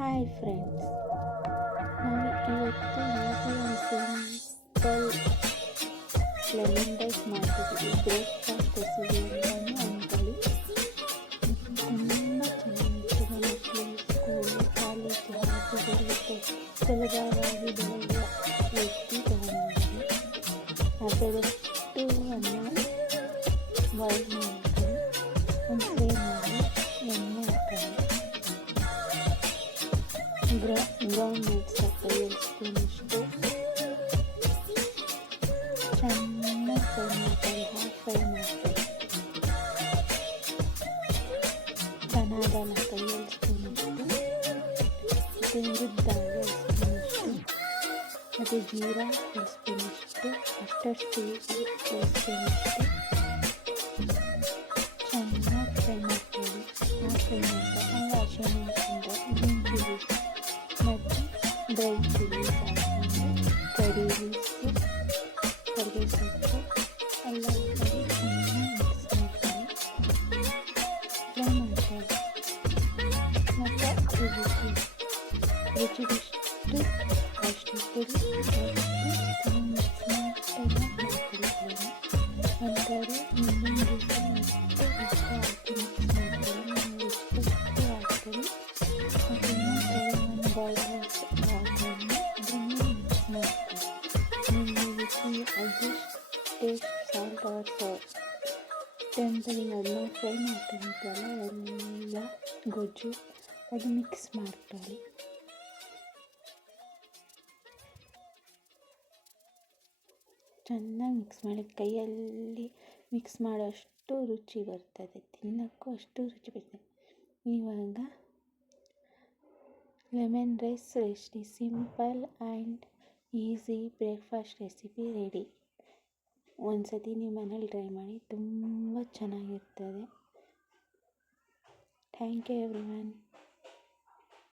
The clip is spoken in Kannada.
ಹಾಯ್ ಫ್ರೆಂಡ್ಸ್, ನಾವು ಇವತ್ತು easy and simple lemon rice ಮಾಡ್ತಿದ್ದೀವಿ. ಬ್ರೇಕ್ಫಾಸ್ಟ್ ರೆಸಿಪಿ ಅಂತಲೂ ಅಂದ್ಕೊಳ್ಳಿ. ತುಂಬ ಚೆನ್ನಾಗಿರ್ತದೆ. ಮಕ್ಕಳು ಸ್ಕೂಲು ಕಾಲೇಜು ಹಾಸ್ಪಿಟಲ್ಗೆ ಸುಲಭವಾಗಿ ಬೆಳೆಯುವ ವ್ಯಕ್ತಿ ತಗೊಂಡಿದ್ದೀವಿ. ಅದರಷ್ಟು ಅನ್ನ ಬಾಯ್ಲ್ ಮಾಡ್ಕೊಂಡು ಒಂದು ಫ್ಲೇಮಲ್ಲಿ ಎಣ್ಣೆ ಹಾಕೋಣ. ಗ್ರೌಂಡ್ ನಟ್ಸ್ ಹಾಕಿ 2 ಸ್ಪೂನಷ್ಟು ಚೆನ್ನಾಗಿ ಫ್ರೈ ಮಾಡ್ಕೊಳ್ಳಿ. ಹಾಫ್ ಫ್ರೈ ಮಾಡ್ಕೊಳ್ಳಿ. ಚನಾ ದಾಲ್ ಹಾಕಿ 2 ಸ್ಪೂನಷ್ಟು, ಮತ್ತು ಹುರಿದ್ದಾಗ 1 ಸ್ಪೂನಷ್ಟು, ಮತ್ತು ಜೀರಾ 1 ಸ್ಪೂನಷ್ಟು, ಮಸ್ಟರ್ಡ್ ಸೀಡ್ಸ್ 1 ಸ್ಪೂನಷ್ಟು ಚೆನ್ನಾಗಿ ಫ್ರೈ ಮಾಡ್ಕೊಳ್ಳಿ. ಹಾಫ್ ಫ್ರೈ ಮಾಡ್ಕೊಂಡು ಹಸಿಮೆಣಸಿನಕಾಯಿ, ಗ್ರೀನ್ ಚಿಲ್ಲೀಸ್ ಮತ್ತು ಡ್ರೈ ಚಿಲ್ಲೀಸ್ ಹಾಕ್ಕೊಂಡು ಕರಿ ಲೀವ್ಸು, ಕರಿಬೇವು ಸೊಪ್ಪು ಎಲ್ಲ ಹಾಕಿ ಚೆನ್ನಾಗಿ ಮಿಕ್ಸ್ ಮಾಡ್ಕೊಳ್ಳಿ. ಫ್ರೈ ಮಾಡ್ಕೊಳ್ಳಿ. ಮತ್ತು ರುಚಿಗೆಷ್ಟು ಅರಿಶಿನ ಪುಡಿ ಚೆನ್ನಾಗಿ ಮಿಕ್ಸ್ ಮಾಡ್ಕೊಳ್ಳಿ. ನಂತರ ಮುಂದಿನ ದಿವಸ ಮತ್ತೆ ಹಾಕಿ ಮಿಕ್ಸ್ ಮಾಡ್ಕೊಳ್ಳಿ. ನಾವು ಎಷ್ಟು ಹಾಕ್ತೀವಿ ಅದನ್ನು ಬಾಯ್ಲ್ ಹಾಕೊಂಡು ಅದನ್ನು ಮಿಕ್ಸ್ ಮಾಡ್ಕೊಳ್ಳಿ. ನಿಮ್ಮ ರುಚಿ adjust taste salt or tempering ಅದನ್ನ ಫ್ರೈ ಮಾಡ್ಕೊಂಡಿದ್ದಲ್ಲ ಎಲ್ಲ ಗೊಜ್ಜು ಅದು ಮಿಕ್ಸ್ ಮಾಡ್ಕೊಳ್ಳಿ. ಚೆನ್ನಾಗಿ ಮಿಕ್ಸ್ ಮಾಡಿ. ಕೈಯಲ್ಲಿ ಮಿಕ್ಸ್ ಮಾಡೋಷ್ಟು ರುಚಿ ಬರ್ತದೆ, ತಿನ್ನೋಕ್ಕೂ ಅಷ್ಟು ರುಚಿ ಬರ್ತದೆ. ಇವಾಗ lemon rice recipe, simple and easy breakfast recipe ready. ಒಂದ್ಸತಿ ನೀವು ಮನೇಲಿ ಟ್ರೈ ಮಾಡಿ, ತುಂಬ ಚೆನ್ನಾಗಿರ್ತದೆ. Thank you everyone.